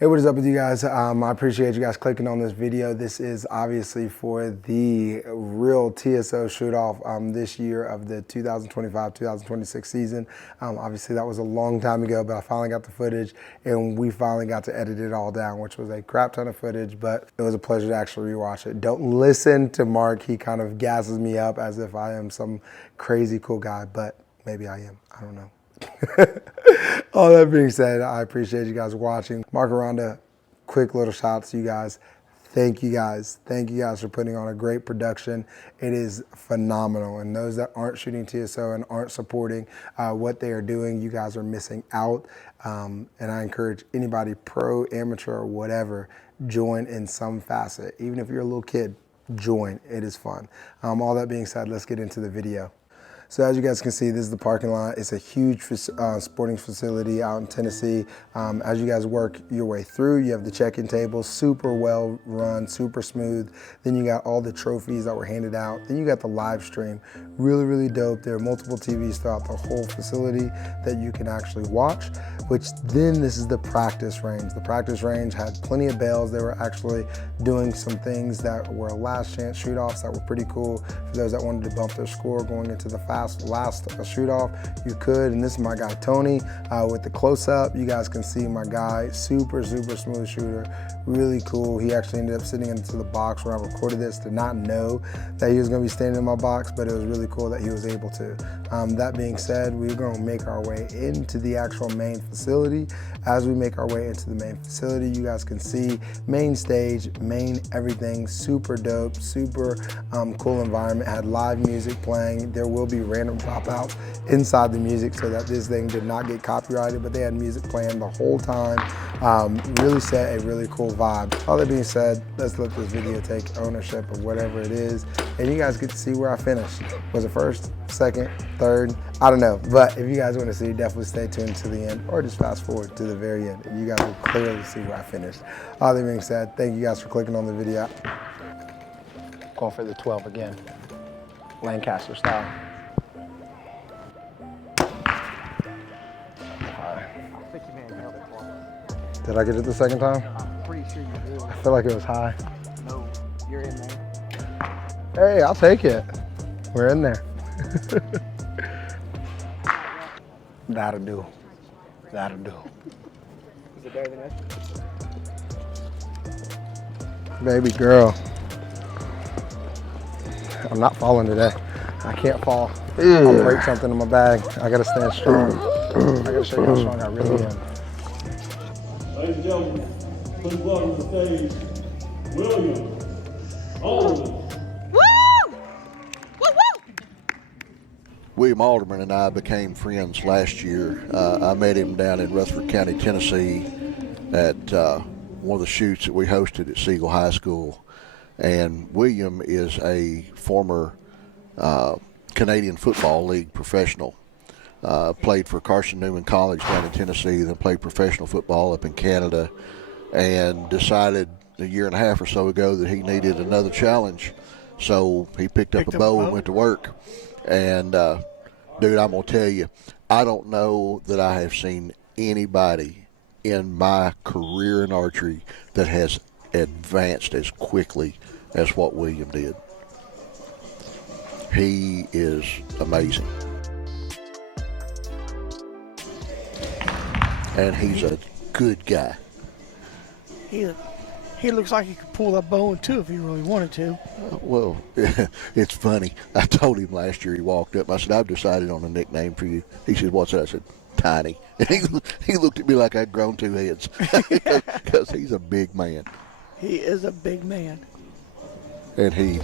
Hey, what is up with you guys? I appreciate you guys clicking on this video. This is obviously for the real TSO shoot-off this year of the 2025-2026 season. Obviously, that was a long time ago, but I finally got the footage, and we finally got to edit it all down, which was a crap ton of footage, but it was a pleasure to actually rewatch it. Don't listen to Mark. He kind of gasses me up as if I am some crazy cool guy, but maybe I am. I don't know. All that being said, I appreciate you guys watching. Mark Aranda, quick little shout out to you guys. Thank you guys. Thank you guys for putting on a great production. It is phenomenal. And those that aren't shooting TSO and aren't supporting what they are doing, you guys are missing out. And I encourage anybody, pro, amateur, or whatever, join in some facet. Even if you're a little kid, join. It is fun. All that being said, let's get into the video. So as you guys can see, this is the parking lot. It's a huge sporting facility out in Tennessee. As you guys work your way through, you have the check-in table, super well run, super smooth. Then you got all the trophies that were handed out. Then you got the live stream, really, really dope. There are multiple TVs throughout the whole facility that you can actually watch, which then this is the practice range. The practice range had plenty of bails. They were actually doing some things that were last chance shoot-offs that were pretty cool for those that wanted to bump their score going into the last shoot off. You could, and this is my guy Tony with the close-up. You guys can see my guy, super smooth shooter, really cool. He actually ended up sitting into the box when I recorded this. Did not know that he was going to be standing in my box, but it was really cool that he was able to. That being said, we're going to make our way into the actual main facility. As we make our way into the main facility, you guys can see main stage, main everything, super dope, super cool environment. Had live music playing. There will be random dropouts inside the music so that this thing did not get copyrighted, but they had music playing the whole time. Really set a really cool vibe. All that being said, let's let this video take ownership of whatever it is, and you guys get to see where I finished. Was it first, second, third? I don't know, but if you guys want to see, definitely stay tuned to the end, or just fast forward to the very end, and you guys will clearly see where I finished. All that being said, thank you guys for clicking on the video. Going for the 12 again, Lancaster style. Did I get it the second time? I'm pretty sure you did. I feel like it was high. No, you're in there. Hey, I'll take it. We're in there. That'll do. That'll do. Is it better than that? Baby girl. I'm not falling today. I can't fall. I'll break something in my bag. I gotta stand strong. I gotta show you how strong I really am. Ladies and gentlemen, please welcome to the stage, William Alderman. William Alderman and I became friends last year. I met him down in Rutherford County, Tennessee at one of the shoots that we hosted at Siegel High School. And William is a former Canadian Football League professional. Played for Carson Newman College down in Tennessee, then played professional football up in Canada, and decided a year and a half or so ago that he needed another challenge. So he picked up a bow and went to work. And dude, I'm gonna tell you, I don't know that I have seen anybody in my career in archery that has advanced as quickly as what William did. He is amazing. And he's a good guy. He looks like he could pull that bow in two if he really wanted to. Well, it's funny. I told him last year he walked up. I said, I've decided on a nickname for you. He said, what's that? I said, Tiny. And he looked at me like I'd grown two heads because he's a big man. He is a big man. And he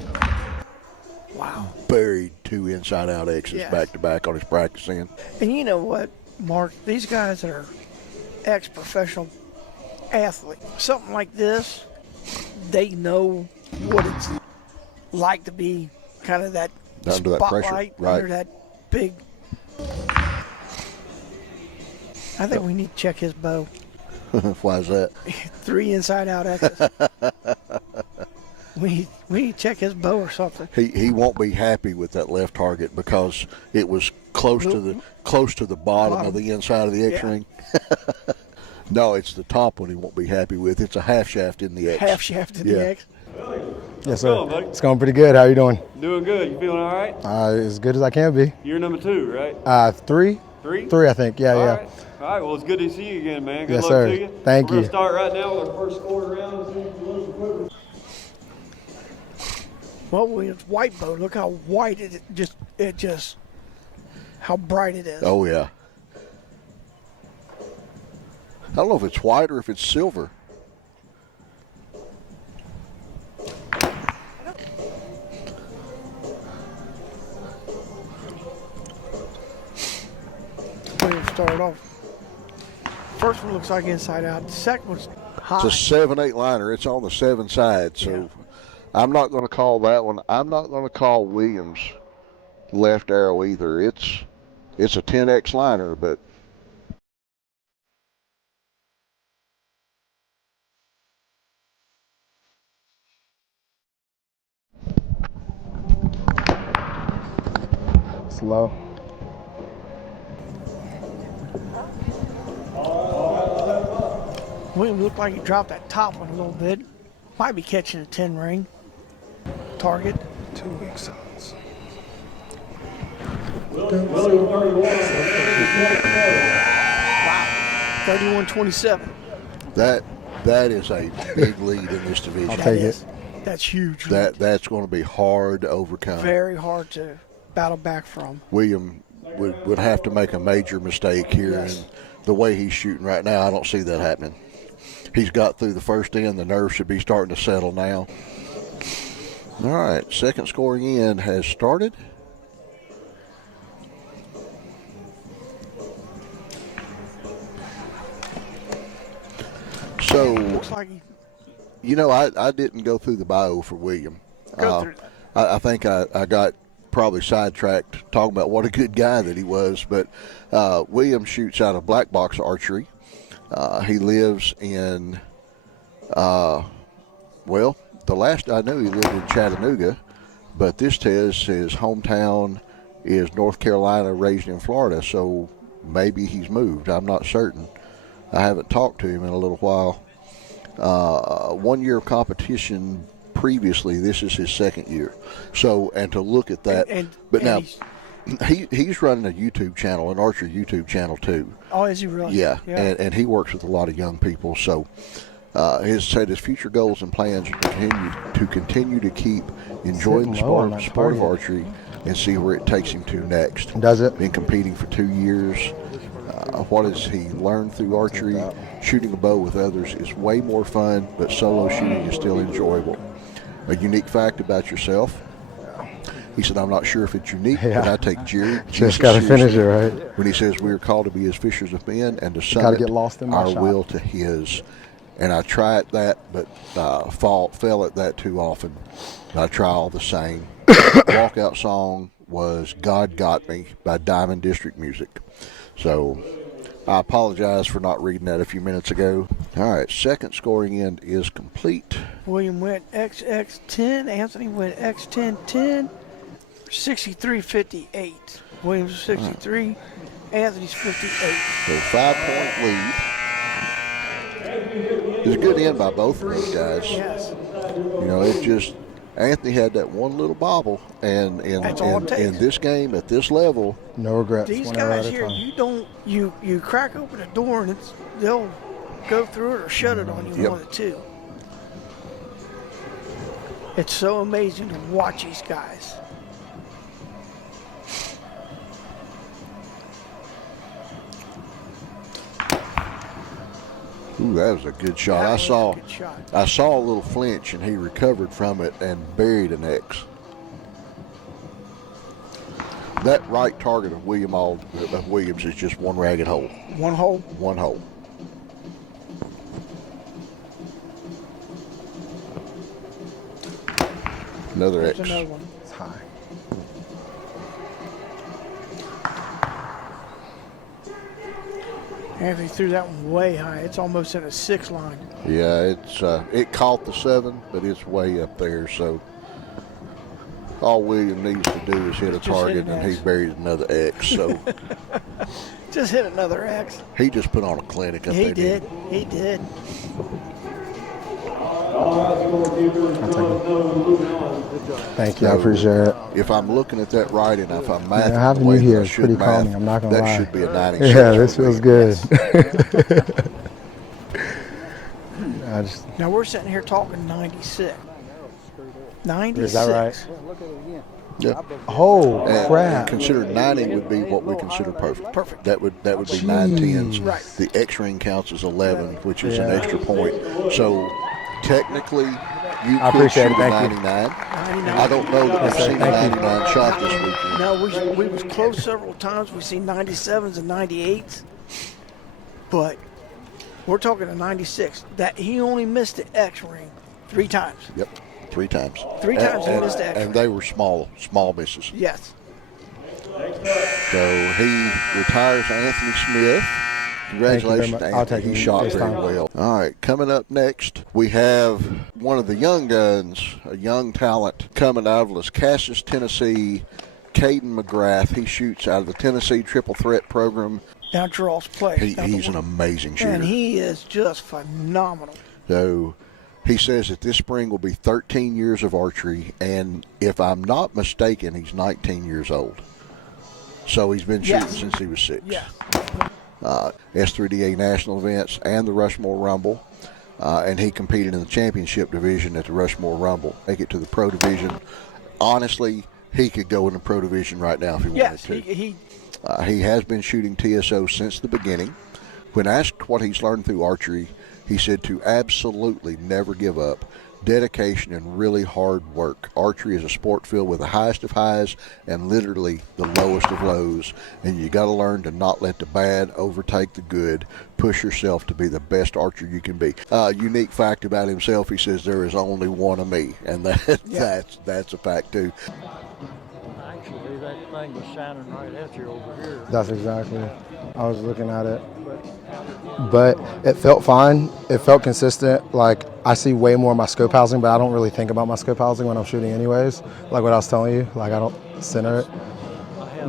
Wow. buried two inside-out X's back to back on his practice end. And you know what, Mark? These guys are ex-professional athletes. Something like this, they know what it's like to be kind of that Under that pressure, spotlight, right. under that big. I think we need to check his bow. Why is that? 3 inside-out X's. We need to check his bow or something. He won't be happy with that left target because it was close to the bottom of the inside of the X ring. No, it's the top one he won't be happy with. It's a half shaft in the X. Half shaft in Yeah. the X. Yes, sir. going, buddy? It's going pretty good. How you doing? Doing good. You feeling all right? As good as I can be. You're number 2, right? Three, I think. Yeah, All yeah. right. All right. Well, it's good to see you again, man. Good Yes, luck sir. to you. Thank We're you. gonna start right now with our first scoring round. See if you lose equipment. Well, Williams, white boat. Look how white how bright it is. Oh, yeah. I don't know if it's white or if it's silver. Williams started off. First one looks like inside out. The second one's high. It's a 7-8 liner. It's on the 7 side, so Yeah. I'm not going to call that one. I'm not going to call Williams left arrow either. It's a 10X liner, but Slow. Williams looked like he dropped that top one a little bit. Might be catching a 10 ring. Target. 2 weak zones. Wow. 31-27. that is a big lead in this division. I'll That take is. it. That's huge. That's going to be hard to overcome. Very hard to battle back from. William would have to make a major mistake here, Yes. and the way he's shooting right now, I don't see that happening. He's got through the first end. The nerves should be starting to settle now. All right, second scoring end has started. So, Looks like he you know, I didn't go through the bio for William. go through that. I think I got probably sidetracked talking about what a good guy that he was. But William shoots out of Black Box Archery. He lives in, well, the last I knew he lived in Chattanooga, but this says his hometown is North Carolina, raised in Florida, so maybe he's moved. I'm not certain. I haven't talked to him in a little while. 1 year of competition previously. This is his second year. So, and to look at that, but now he's running a YouTube channel, an archery YouTube channel too. Oh, is he really? Yeah, and he works with a lot of young people. So, his future goals and plans are to continue to keep enjoying the Sitting low on that sport of target. archery and see where it takes him to next. Does it? Been competing for 2 years. What has he learned through archery? Shooting a bow with others is way more fun, but solo shooting is still enjoyable. A unique fact about yourself. He said, I'm not sure if it's unique, but I take Jerry Just got to finish it, right? when he says we are called to be as fishers of men and to Gotta summit get lost in my our shot. will to his. And I try at that, but fell at that too often. I try all the same. Walkout song was God Got Me by Diamond District Music. So I apologize for not reading that a few minutes ago. All right, second scoring end is complete. William went XX10. Anthony went X10-10. 63-58. Williams 63. Anthony's 58. So 5-point lead. It's a good end by both of these guys. Yes. You know, it just Anthony had that one little bobble, and That's all it takes. in this game at this level, No regrets. These Whenever guys at a here, time. you crack open a door and they'll go through it or shut it on you, Yep. one of the two. It's so amazing to watch these guys. ooh, that was a good shot. That I was a saw good shot. I saw a little flinch, and he recovered from it and buried an X. That right target of Williams is just one ragged hole. One hole. One hole. Another There's X. another one. It's high. Anthony threw that one way high. It's almost in a 6 line. Yeah, it caught the 7, but it's way up there. So all William needs to do is hit a Just hit target, an and X. he's buried another X. So Just hit another X. He just put on a clinic up He there. did. He did. Thank you. I appreciate it. If I'm looking at that right and if I'm mathing Yeah, having the way you here that I is should pretty math, calming, I'm not gonna that lie. should be a 96. Yeah, this for feels William. good. I just, Now we're sitting here talking 96. 96. is that right? Look at it again. Yeah. Oh, And crap. consider 90 would be what we consider perfect. Perfect. That would be 9 tens. Right. The X ring counts as 11, which is an Yeah. extra point. So technically, you I could appreciate shoot it. a Thank you. 99. 99. I don't know that I've sir. seen a Thank you. 99 shot this weekend. No, we was close several times. We've seen 97s and 98s. But we're talking a 96. That he only missed the X ring 3 times. Yep, 3 times. 3 times he missed the X And ring. they were small misses. Yes. So he retires Anthony Smith. Congratulations, much. I'll Anthony. take He it. shot It's very fine. well. All right, coming up next, we have one of the young guns, a young talent coming out of Lascassas, Tennessee, Caden McGrath. He shoots out of the Tennessee Triple Threat Program. Now draws play. He's an amazing shooter. And he is just phenomenal. So he says that this spring will be 13 years of archery, and if I'm not mistaken, he's 19 years old. So he's been shooting Yes. since he was 6. Yeah. S3DA national events and the Rushmore Rumble, and he competed in the championship division at the Rushmore Rumble. Make it to the pro division. Honestly, he could go in the pro division right now if he Yes. wanted to. He He has been shooting TSO since the beginning. When asked what he's learned through archery, he said to absolutely never give up. Dedication and really hard work. Archery is a sport filled with the highest of highs and literally the lowest of lows. And you got to learn to not let the bad overtake the good. Push yourself to be the best archer you can be. Unique fact about himself, he says there is only one of me, and that's a fact too. Actually, that thing was shining right at you over here. That's exactly. I was looking at it. But it felt fine. It felt consistent. Like, I see way more of my scope housing, but I don't really think about my scope housing when I'm shooting anyways. Like what I was telling you, like I don't center it.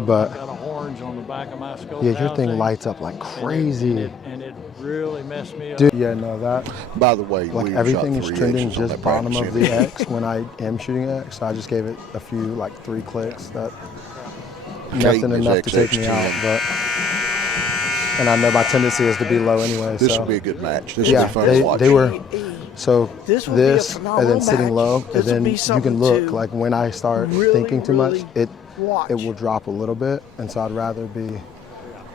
But Got a orange on the back of my scope. yeah, your thing housing, lights up like crazy. and it really messed me up. Dude, yeah, no, that, By the way, like William everything shot is 3 trending X's on just that bottom practice of the end. X when I am shooting X. So I just gave it a few, like 3 clicks. That Caden nothing is enough to take me XX10. out. But and I know my tendency is to be low anyway. This so. will be a good match. This will Yeah, be fun to watch. they were. So This will be a this and phenomenal then sitting match. low, This and will then be you something can look to like when I start really, thinking too much, really watch. it will drop a little bit, and so I'd rather be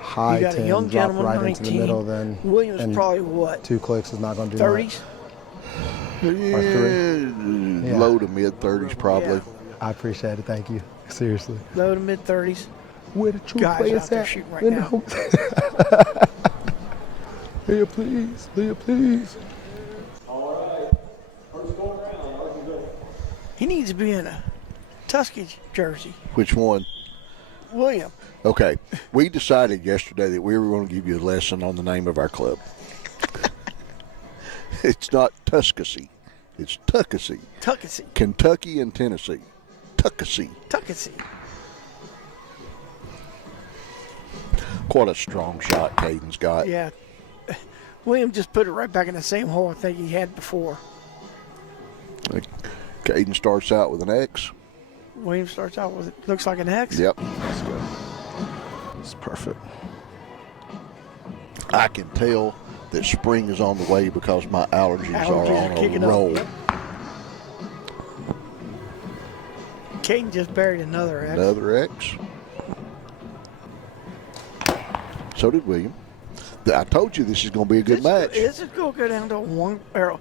high You got a 10, young drop gentleman, right 19. into the middle, then Williams and probably what? 2 clicks is not going to do 30s? much. Yeah. Low to mid 30s probably. Yeah. I appreciate it. Thank you. Seriously. Low to mid 30s. Where the true Guys players out there at? shooting right In now. the Leah, please. Leah, please. He needs to be in a Tuskegee jersey. Which one? William. Okay, we decided yesterday that we were going to give you a lesson on the name of our club. It's not Tuskegee. It's Tuckasee. Tuckasee. Kentucky and Tennessee. Tuckasee. Tuckasee. Quite a strong shot Caden's got. Yeah. William just put it right back in the same hole I think he had before. Caden starts out with an X. William starts out with it. Looks like an X. Yep. It's perfect. I can tell that spring is on the way because my allergies Allergies are are on kicking a up. roll. Yep. Caden just buried another X. Another X. So did William. I told you this is going to be a good match. Is it going to go down to a 1 arrow?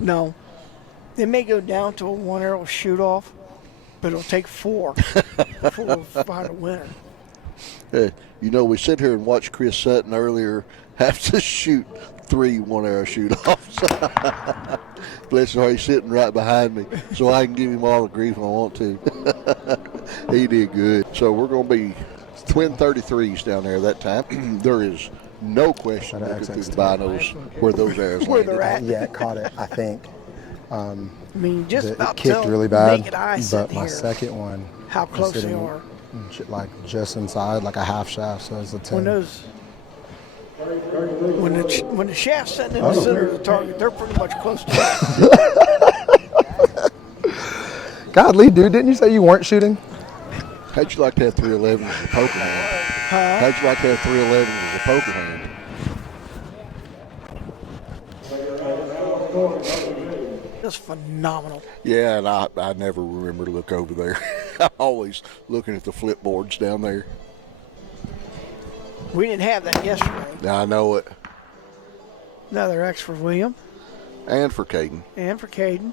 No. It may go down to a 1 arrow shoot off, but it'll take 4 before we'll find a winner. You know, we sit here and watch Chris Sutton earlier have to shoot 3 1-arrow shoot-offs. Bless his heart, he's sitting right behind me, so I can give him all the grief I want to. He did good. So we're going to be twin 33s down there that time. There is no question Got an looking through the XX10. binos where those arrows Where landed. they're at. Yeah, it caught it, I think. I mean, just It about kicked tell really bad, naked eye but sitting my here second one how was close they sitting are. like just inside, like a half shaft, so it's a 10. When those When the shaft's sitting in the center of the target, they're pretty much close to it. God, Lee, dude, didn't you say you weren't shooting? How'd you like to have 311s as a poker hand? How'd you like to have 311s as a poker hand? That's phenomenal. Yeah, and I never remember to look over there. I'm always looking at the flip boards down there. We didn't have that yesterday. I know it. Another X for William. And for Caden. And for Caden.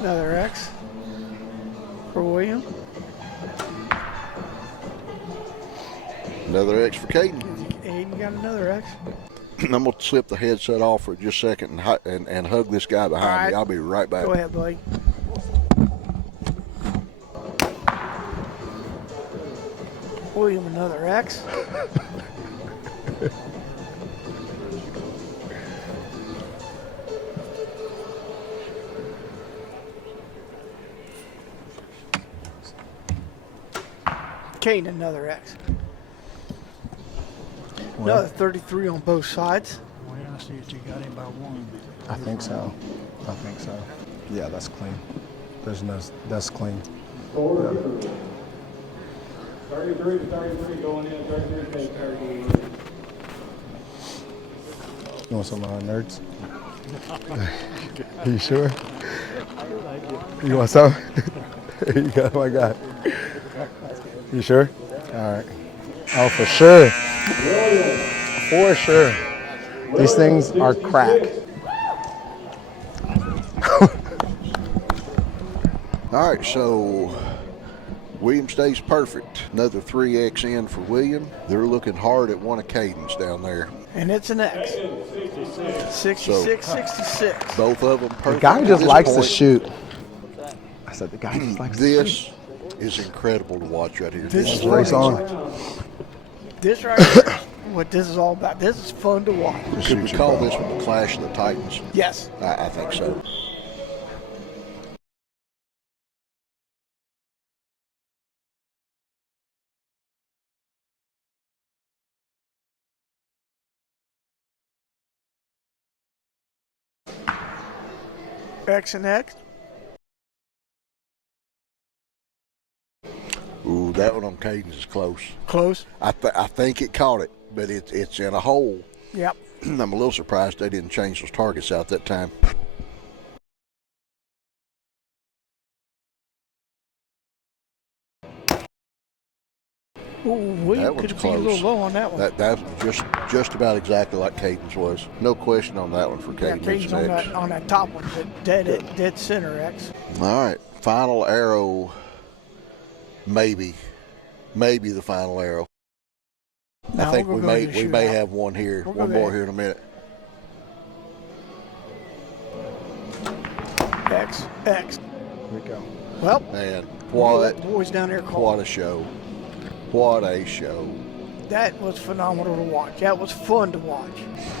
Another X for William. Another X for Caden. Aiden got another X. I'm going to slip the headset off for just a second and hug this guy behind me. I'll be right back. Go ahead, buddy. William, another X. Kane, another X. Another 33 on both sides. Well, I see that you got him by one. I think so. Yeah, that's clean. That's clean. 33 to 33 going in, 33 to 33. You want some nerds? Are you sure? You want some? Here you go, my guy. You sure? All right. Oh, for sure. For sure. These things are crack. All right, so William stays perfect. Another 3X in for William. They're looking hard at one of Caden's down there. And it's an X. 66, 66. Both of them perfect. The guy at just this likes to point. shoot. I said the guy just likes to shoot. This is incredible to watch right here. This is Race on. This right here is what this is all about. This is fun to watch. Could we call this one the Clash of the Titans? Yes. I think so. X and X. Ooh, that one on Caden's is close. Close. I think it caught it, but it's in a hole. Yep. I'm a little surprised they didn't change those targets out that time. Ooh, William That could one's be a little close. low on that one. That was just about exactly like Caden's was. No question on that one for Yeah, Caden. Caden's It's on an X. on that top one, but dead center X. All right, final arrow. Maybe the final arrow. Now I think we're we gonna may go to we may shootout. have one here, We're one gonna- more here in a minute. X. Here we go. Well, And what boys down there what called. a show! What a show! That was phenomenal to watch. That was fun to watch.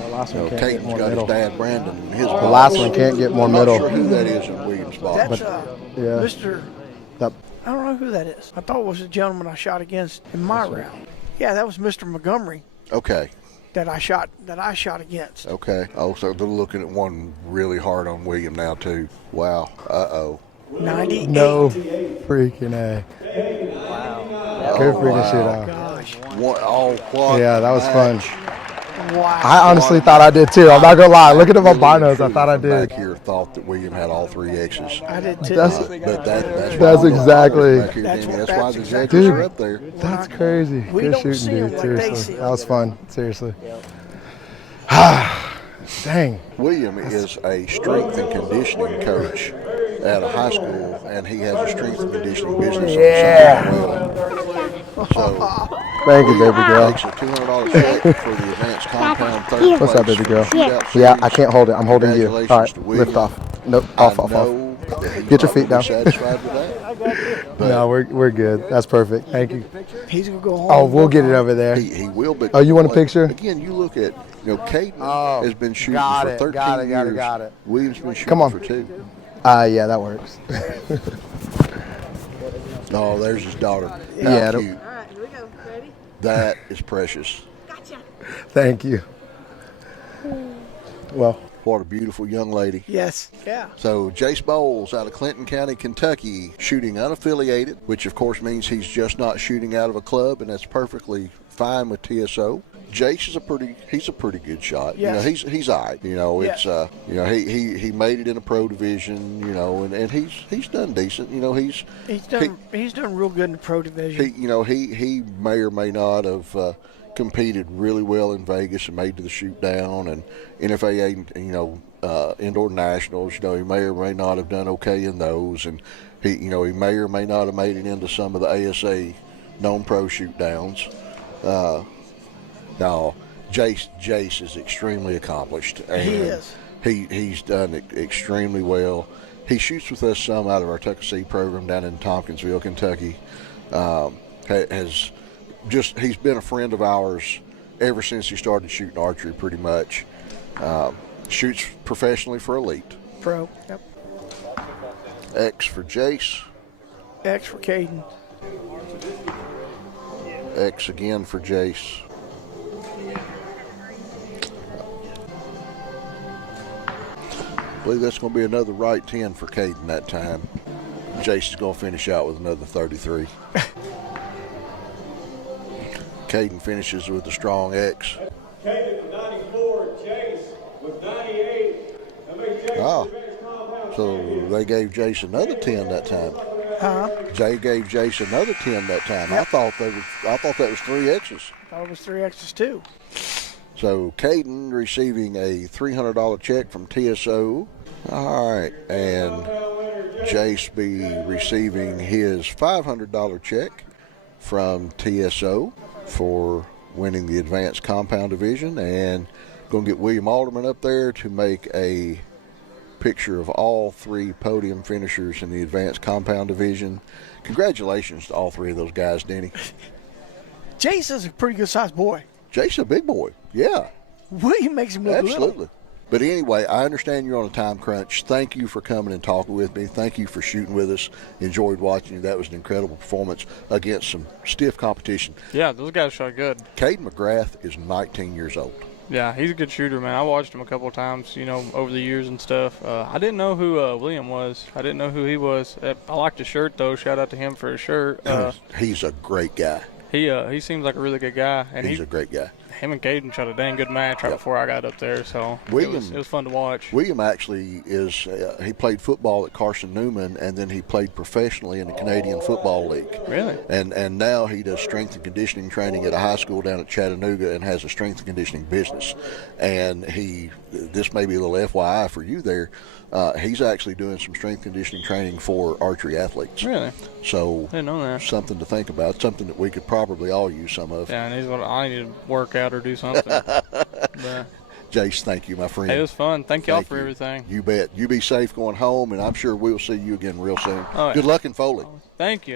The last So one can't get Caden's more got middle. his dad Brandon in his The box. last one can't get more I'm not middle. sure who that is in Williams' box. That's yeah. Mr. That, I don't know who that is. I thought it was the gentleman I shot against in my round. Yeah, that was Mr. Montgomery Okay. that I shot against. Okay. Oh, so they're looking at one really hard on William now too. Wow. Uh-oh. 98. no freaking A. Good freaking shit out. Gosh. What Yeah, that was fun. match. Wow. I honestly thought I did too. I'm not gonna lie. Looking at my binos, I thought I did. Back here thought that William had all three X's. I did too. That's- But that's That's exactly- back here, That's Danny. what- That's why that's the exactly Jacks are right. up there. That's crazy. We Good don't shooting, see 'em dude. like they Seriously, see that was 'em. fun. Seriously. Dang. William is a strength and conditioning coach at a high school, and he has a strength and conditioning business Yeah. on the side as well. So Thank you, baby girl. takes a $200 check for the advanced compound third What's up, place baby girl? shootout Yeah, I series. can't hold it. I'm holding you. All right, Congratulations to William. lift off. Nope, I off. know Get your feet down. Satisfied with that? No, we're good. That's perfect. Thank you. He's gonna go home. Oh, we'll get it over there. He will, but Oh, you want a picture? Again, you look at, Caden Oh, has been shooting got for it, 13 got it, years. got it. William's been shooting Come on. for 2. Yeah, that works. Oh, there's his daughter. How Yeah, cute. All right, here we go. Ready? That is precious. Gotcha. Thank you. Well, What a beautiful young lady. Yes. Yeah. So Jace Bowles out of Clinton County, Kentucky, shooting unaffiliated, which of course means he's just not shooting out of a club, and that's perfectly fine with TSO. Jace is he's a pretty good shot. Yes. He's all right. It's Yeah. he made it in a pro division, and he's done decent. He's done real good in the pro division. He may or may not have competed really well in Vegas and made to the shoot down and NFAA, indoor nationals. He may or may not have done okay in those, and he may or may not have made it into some of the ASA non-pro shoot downs. Now, Jace is extremely accomplished. And He is. He's done extremely well. He shoots with us some out of our Tuckasee program down in Tompkinsville, Kentucky. He's been a friend of ours ever since he started shooting archery, pretty much. Shoots professionally for Elite. Pro. Yep. X for Jace. X for Caden. X again for Jace. I believe that's going to be another right 10 for Caden that time. Jace is going to finish out with another 33. Caden finishes with a strong X. Caden with 94, Chase with 98. That makes Chase Ah, the best compound so champion. they gave Jace another 10 that time. Huh? Jay gave Jace another 10 that time. Yep. I thought that was 3 X's. Thought it was 3 X's too. So Caden receiving a $300 check from TSO. All right, and Jace be receiving his $500 check from TSO for winning the advanced compound division, and going to get William Alderman up there to make a picture of all 3 podium finishers in the advanced compound division. Congratulations to all 3 of those guys, Denny. Jace is a pretty good sized boy. Jace a big boy. Yeah, William makes him look absolutely. little. But anyway, I understand you're on a time crunch. Thank you for coming and talking with me. Thank you for shooting with us. Enjoyed watching you. That was an incredible performance against some stiff competition. Yeah, those guys shot good. Caden McGrath is 19 years old. Yeah, he's a good shooter, man. I watched him a couple of times, over the years and stuff. I didn't know who William was. I didn't know who he was. I liked his shirt, though. Shout out to him for his shirt. He's a great guy. He seems like a really good guy. And He's a great guy. him and Caden shot a dang good match right before I got up there, so William, it was fun to watch. William actually is he played football at Carson Newman, and then he played professionally in the Canadian Football League. Really? And now he does strength and conditioning training at a high school down at Chattanooga and has a strength and conditioning business. And this may be a little FYI for you there, he's actually doing some strength conditioning training for archery athletes. Really? So Didn't know that. something to think about, something that we could probably all use some of. Yeah, and I need to work out or do something. But Jace, thank you, my friend. it was fun. Thank y'all Thank for you. everything. You bet. You be safe going home, and I'm sure we'll see you again real soon. Oh, yeah. Good luck in Foley. Thank you.